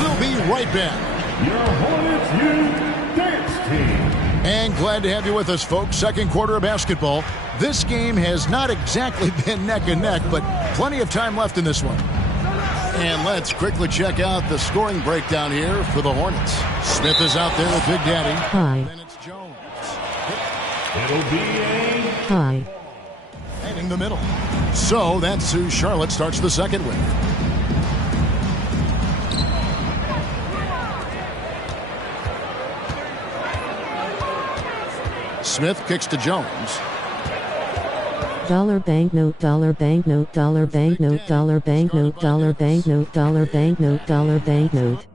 We'll be right back. Your Hornets Youth Dance Team. And glad to have you with us, folks. Second quarter of basketball. This game has not exactly been neck and neck, but plenty of time left in this one. And let's quickly check out the scoring breakdown here for the Hornets. Smith is out there with Big Daddy. Hi. Then it's Jones. It'll be a Hi. Heading the middle. So that's who Charlotte starts the second with. Smith kicks to Jones. Dollar banknote, dollar banknote, dollar banknote, dollar banknote, dollar banknote, dollar banknote, dollar banknote.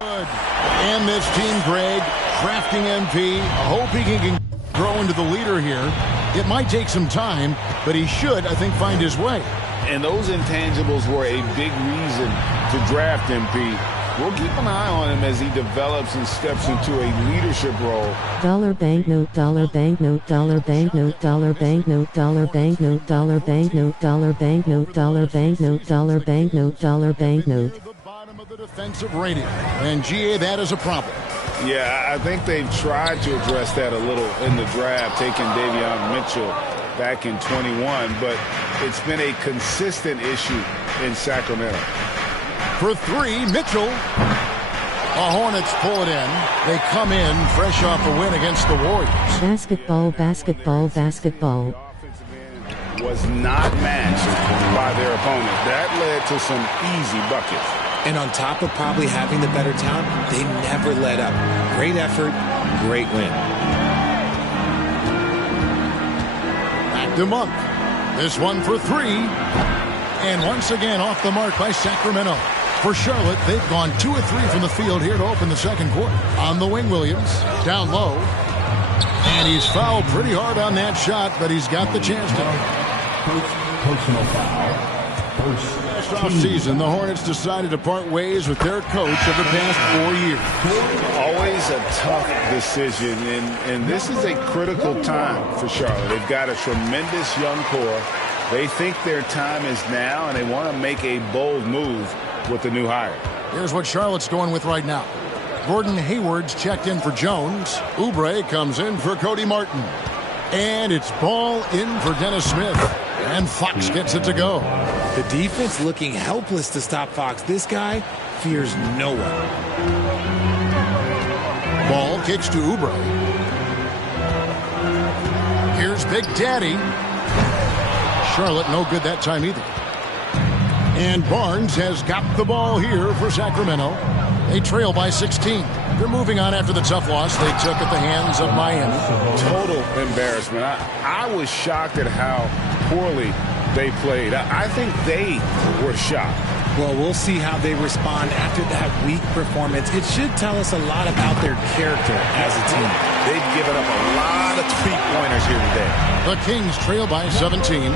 Good. And this team, Greg, drafting MP, hoping he can grow into the leader here. It might take some time, but he should, I think, find his way. And those intangibles were a big reason to draft MP. We'll keep an eye on him as he develops and steps into a leadership role. Dollar banknote, dollar banknote, dollar banknote, dollar banknote, dollar banknote, dollar banknote, dollar banknote, dollar banknote, dollar banknote, dollar banknote. The bottom of the defensive rating. And GA, that is a problem. Yeah, I think they've tried to address that a little in the draft, taking Davion Mitchell back in 21, but it's been a consistent issue in Sacramento. For three, Mitchell. The Hornets pull it in. They come in fresh off a win against the Warriors. Basketball, basketball, basketball. Was not matched by their opponent. That led to some easy buckets. And on top of probably having the better talent, they never let up. Great effort, great win. Back to Monk. This one for three. And once again off the mark by Sacramento. For Charlotte, they've gone 2 of 3 from the field here to open the second quarter. On the wing, Williams. Down low. And he's fouled pretty hard on that shot, but he's got the chance to. personal foul. Last off-season, the Hornets decided to part ways with their coach of the past 4 years. Always a tough decision, and this is a critical time for Charlotte. They've got a tremendous young core. They think their time is now, and they want to make a bold move with the new hire. Here's what Charlotte's going with right now. Gordon Hayward's checked in for Jones. Oubre comes in for Cody Martin. And it's ball in for Dennis Smith. And Fox gets it to go. The defense looking helpless to stop Fox. This guy fears no one. Ball kicks to Oubre. Here's Big Daddy. Charlotte no good that time either. And Barnes has got the ball here for Sacramento. They trail by 16. They're moving on after the tough loss they took at the hands of Miami. Total embarrassment. I was shocked at how poorly they played. I think they were shocked. Well, we'll see how they respond after that weak performance. It should tell us a lot about their character as a team. They've given up a lot of three-pointers here today. The Kings trail by 17.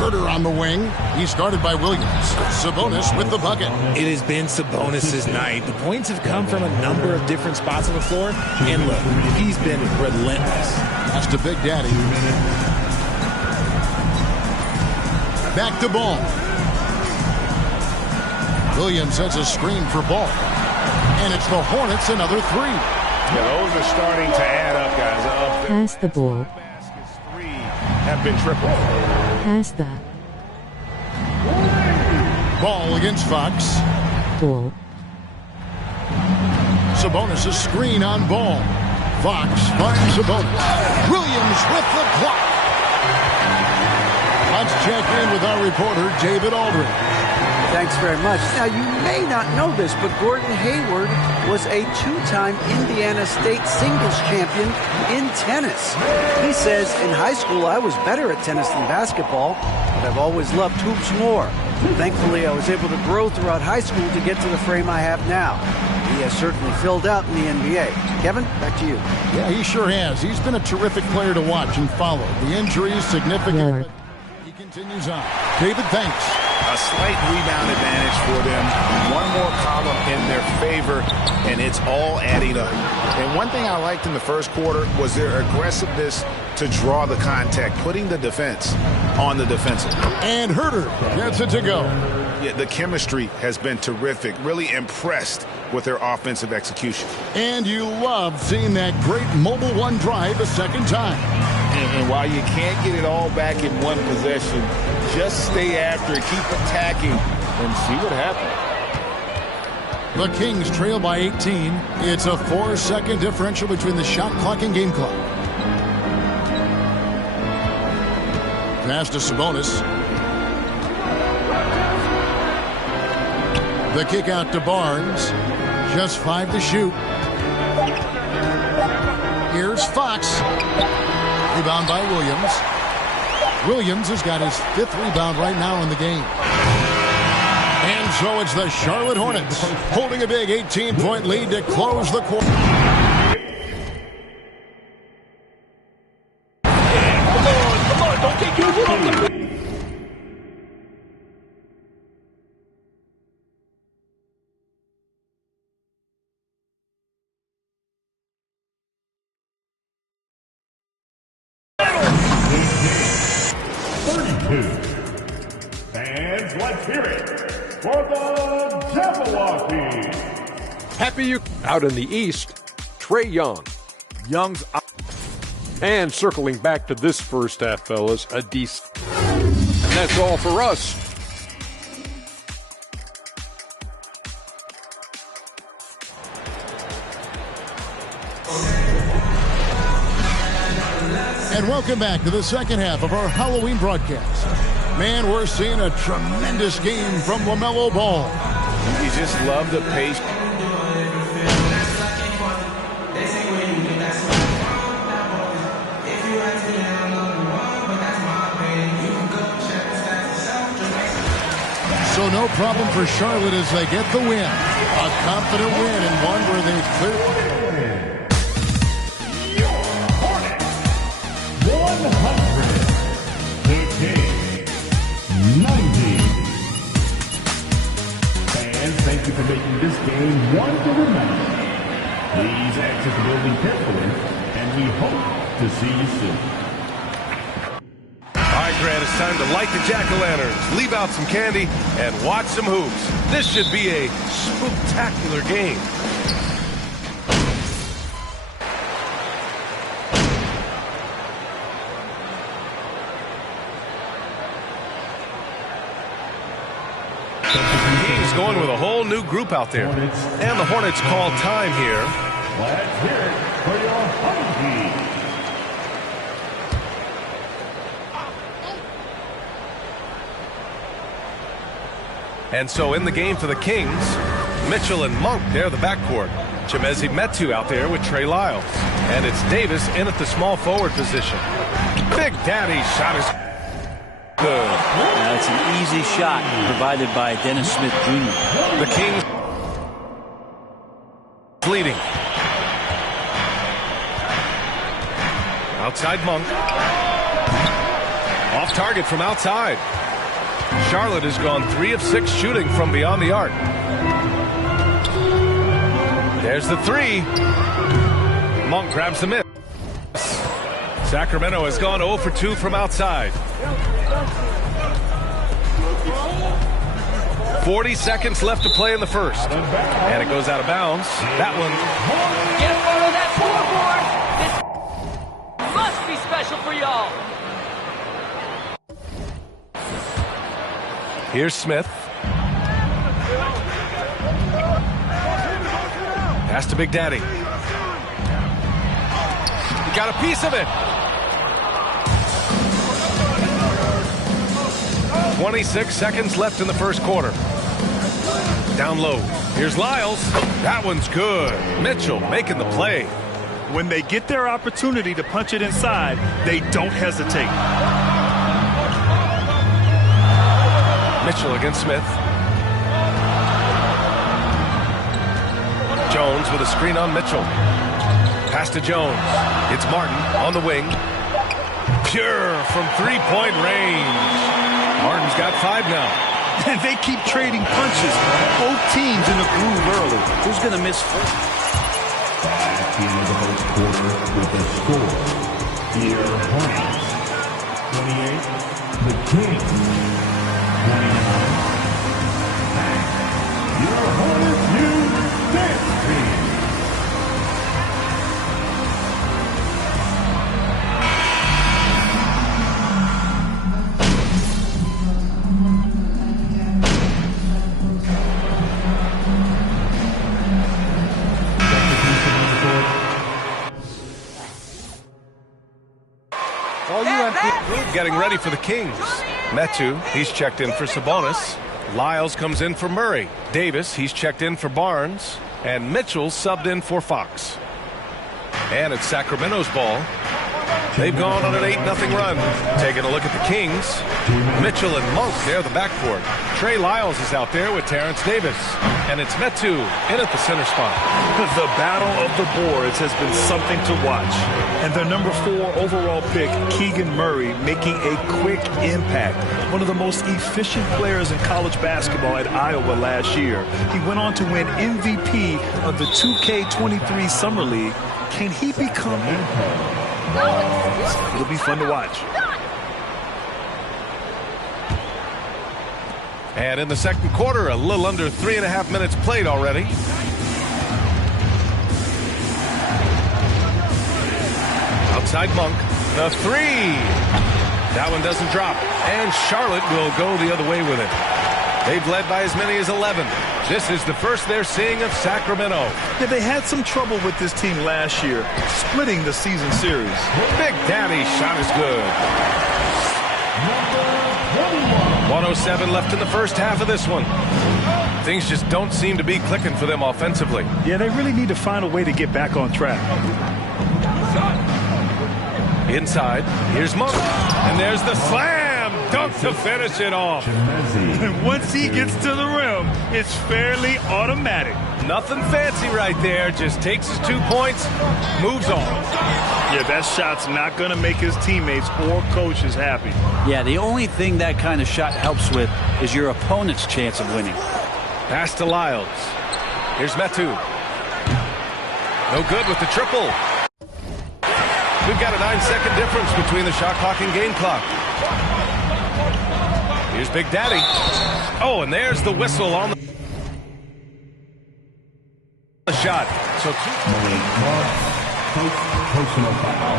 Herter on the wing. He's guarded by Williams. Sabonis with the bucket. It has been Sabonis' night. The points have come from a number of different spots on the floor. And look, he's been relentless. That's to Big Daddy. Back to Ball. Williams sets a screen for Ball. And it's the Hornets another three. Yeah, those are starting to add up, guys. Up there. Pass the ball. Baskets, 3 have been tripled. Pass the Ball against Fox. ball. Sabonis' screen on Ball. Fox finds Sabonis. Williams with the block. Let's check in with our reporter, David Aldridge. Thanks very much. Now, you may not know this, but Gordon Hayward was a 2-time Indiana State singles champion in tennis. He says, in high school, I was better at tennis than basketball, but I've always loved hoops more. Thankfully, I was able to grow throughout high school to get to the frame I have now. He has certainly filled out in the NBA. Kevin, back to you. Yeah, he sure has. He's been a terrific player to watch and follow. The injury is significant. Lillard. He continues on. David, thanks. a slight rebound advantage for them. One more column in their favor, and it's all adding up. And one thing I liked in the first quarter was their aggressiveness to draw the contact, putting the defense on the defensive. And Herter gets it to go. Yeah, the chemistry has been terrific. Really impressed with their offensive execution. And you love seeing that great mobile one drive a second time. And while you can't get it all back in one possession, just stay after it, keep attacking, and see what happens. The Kings trail by 18. It's a 4-second differential between the shot clock and game clock. Pass to Sabonis. The kick out to Barnes. Just 5 to shoot. Here's Fox. Rebound by Williams. Williams has got his 5th rebound right now in the game. And so it's the Charlotte Hornets holding a big 18-point lead to close the quarter. Come on, don't take your foot. Fans, let's hear it for the Jabberwockies. Happy you out in the East, Trae Young. Young's out. And circling back to this first half, fellas, a decent. And that's all for us. And welcome back to the second half of our Halloween broadcast. Man, we're seeing a tremendous game from LaMelo Ball. You just love the pace. So no problem for Charlotte as they get the win. A confident win and one where they clearly... 100. The Kings, 90. Fans, thank you for making this game one to remember. Please exit the building carefully, and we hope to see you soon. All right, Grant, it's time to light the jack-o'-lanterns, leave out some candy, and watch some hoops. This should be a spooktacular game. Kings going with a whole new group out there. And the Hornets call time here. Let's hear it for your home team. And so in the game for the Kings, Mitchell and Monk, they're the backcourt. Chimezie Metu out there with Trey Lyles. And it's Davis in at the small forward position. Big Daddy shot is good. Now it's an easy shot provided by Dennis Smith Jr. The Kings leading. Outside Monk. Off target from outside. Charlotte has gone 3 of 6 shooting from beyond the arc. There's the 3. Monk grabs the miss. Sacramento has gone 0 for 2 from outside. 40 seconds left to play in the first. And it goes out of bounds. That one. Get a photo of that scoreboard. This must be special for y'all. Here's Smith. Pass to Big Daddy. He got a piece of it. 26 seconds left in the first quarter. Down low. Here's Lyles. That one's good. Mitchell making the play. When they get their opportunity to punch it inside, they don't hesitate. Mitchell against Smith. Jones with a screen on Mitchell. Pass to Jones. It's Martin on the wing. Pure from three-point range. Martin's got 5 now. They keep trading punches. Both teams in the groove early. Who's going to miss first? At the end of the first quarter with the score. Here, Hornets 28, the Kings 29. Your Hornets new dance team. Getting ready for the Kings. Metu, he's checked in for Sabonis. Lyles comes in for Murray. Davis, he's checked in for Barnes. And Mitchell subbed in for Fox. And it's Sacramento's ball. They've gone on an 8-0 run. Taking a look at the Kings. Mitchell and Monk, they're the backcourt. Trey Lyles is out there with Terrence Davis. And it's Metu in at the center spot. The battle of the boards has been something to watch. And their number 4 overall pick, Keegan Murray, making a quick impact. One of the most efficient players in college basketball at Iowa last year. He went on to win MVP of the 2K23 Summer League. Can he become... It'll be fun to watch. And in the second quarter, a little under 3.5 minutes played already. Outside Monk, the three. That one doesn't drop. And Charlotte will go the other way with it. They've led by as many as 11. This is the first they're seeing of Sacramento. Yeah, they had some trouble with this team last year, splitting the season series. Big Daddy shot is good. 107 left in the first half of this one. Things just don't seem to be clicking for them offensively. Yeah, they really need to find a way to get back on track. Inside, here's Monk. And there's the slam dunk to finish it off. And once he gets to the rim, it's fairly automatic. Nothing fancy right there. Just takes his 2 points, moves on. Yeah, that shot's not going to make his teammates or coaches happy. Yeah, the only thing that kind of shot helps with is your opponent's chance of winning. Pass to Lyles. Here's Metu. No good with the triple. We've got a 9-second difference between the shot clock and game clock. Here's Big Daddy. Oh, and there's the whistle on the shot. So personal foul.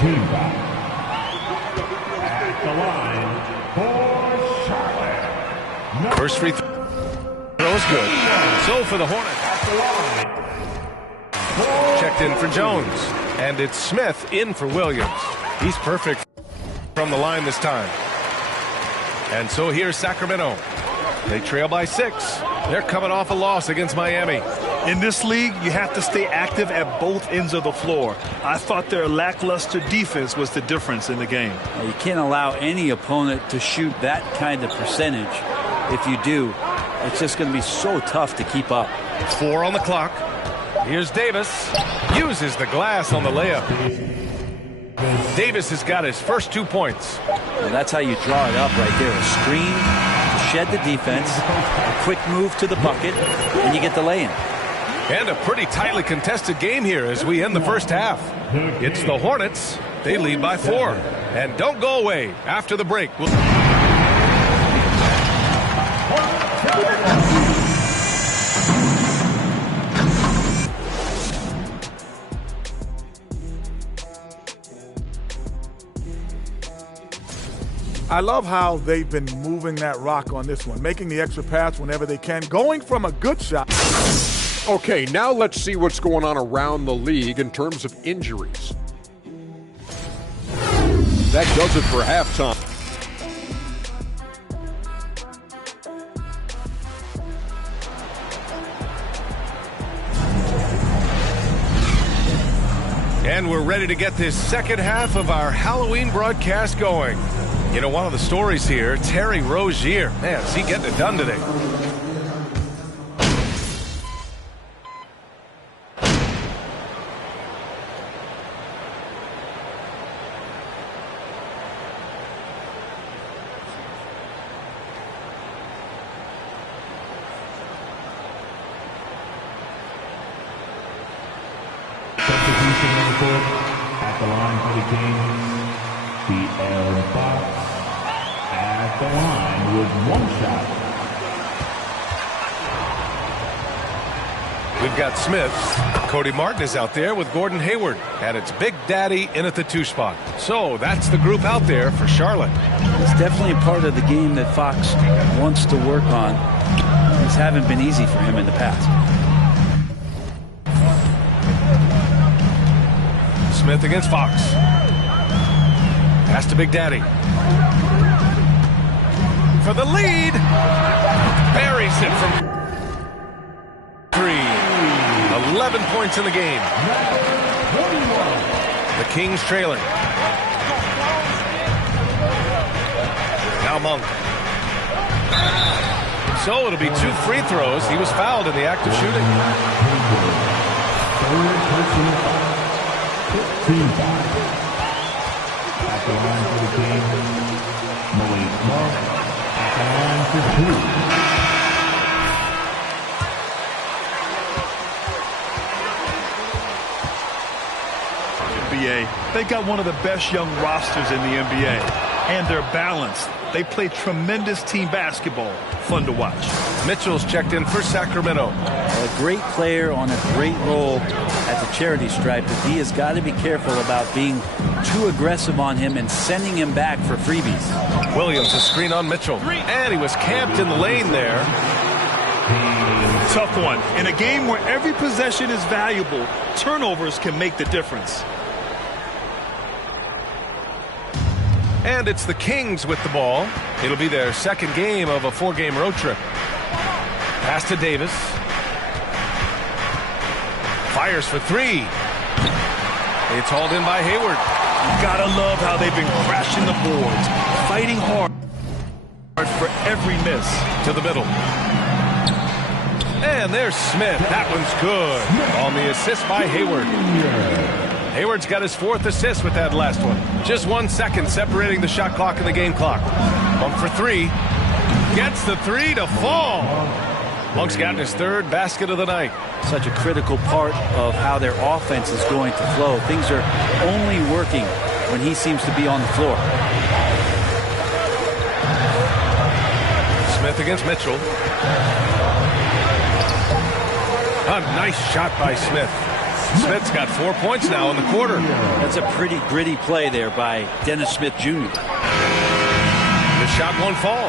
Team foul. At the line for Charlotte. First free throw is good. So for the Hornets. Checked in for Jones. And it's Smith in for Williams. He's perfect from the line this time. And so here's Sacramento. They trail by 6. They're coming off a loss against Miami. In this league, you have to stay active at both ends of the floor. I thought their lackluster defense was the difference in the game. You can't allow any opponent to shoot that kind of percentage. If you do, it's just going to be so tough to keep up. 4 on the clock. Here's Davis. Uses the glass on the layup. Davis has got his first 2 points. And that's how you draw it up right there. A screen to shed the defense, a quick move to the bucket, and you get the lay-in. And a pretty tightly contested game here as we end the first half. It's the Hornets. They lead by 4. And don't go away after the break. I love how they've been moving that rock on this one, making the extra pass whenever they can, going from a good shot. Okay, now let's see what's going on around the league in terms of injuries. That does it for halftime. And we're ready to get this second half of our Halloween broadcast going. You know, one of the stories here, Terry Rozier. Man, is he getting it done today? the line for the Kings, De'Aaron Fox. At the line with one shot. We've got Smith. Cody Martin is out there with Gordon Hayward. And it's Big Daddy in at the 2 spot. So that's the group out there for Charlotte. It's definitely a part of the game that Fox wants to work on. These haven't been easy for him in the past. Smith against Fox. Pass to Big Daddy. For the lead. Buries it from 3. 11 points in the game. The Kings trailing. Now Monk. So it'll be 2 free throws. He was fouled in the act of shooting. At the line for the Kings, Malik Monk. At the line for 2. They got one of the best young rosters in the NBA, and they're balanced. They play tremendous team basketball. Fun to watch. Mitchell's checked in for Sacramento. A great player on a great role at the charity stripe, but he has got to be careful about being too aggressive on him and sending him back for freebies. Williams, a screen on Mitchell. And he was camped in the lane there. Tough one. In a game where every possession is valuable, turnovers can make the difference. And it's the Kings with the ball. It'll be their second game of a 4-game road trip. Pass to Davis. Fires for 3. It's hauled in by Hayward. Gotta love how they've been crashing the boards, fighting hard for every miss. To the middle. And there's Smith. That one's good. On the assist by Hayward. Hayward's got his 4th assist with that last one. Just 1 second separating the shot clock and the game clock. Monk for 3. Gets the 3 to fall. Monk's gotten his 3rd basket of the night. Such a critical part of how their offense is going to flow. Things are only working when he seems to be on the floor. Smith against Mitchell. A nice shot by Smith. Smith's got 4 points now in the quarter. That's a pretty gritty play there by Dennis Smith Jr. The shot won't fall.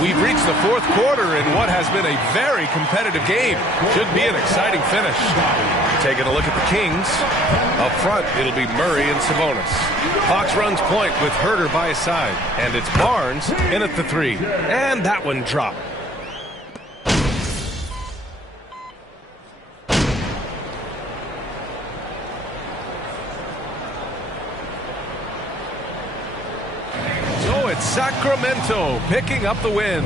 We've reached the 4th quarter in what has been a very competitive game. Should be an exciting finish. Taking a look at the Kings. Up front, it'll be Murray and Sabonis. Fox runs point with Herter by his side. And it's Barnes in at the 3. And that one dropped. It's Sacramento picking up the win.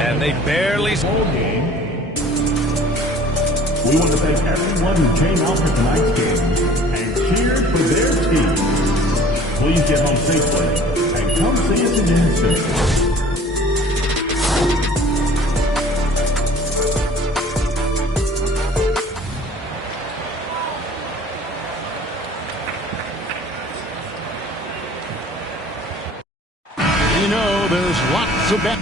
And they barely scored. We want to thank everyone who came out for tonight's game and cheered for their team. Please get home safely and come see us again soon. You know, there's lots of bet.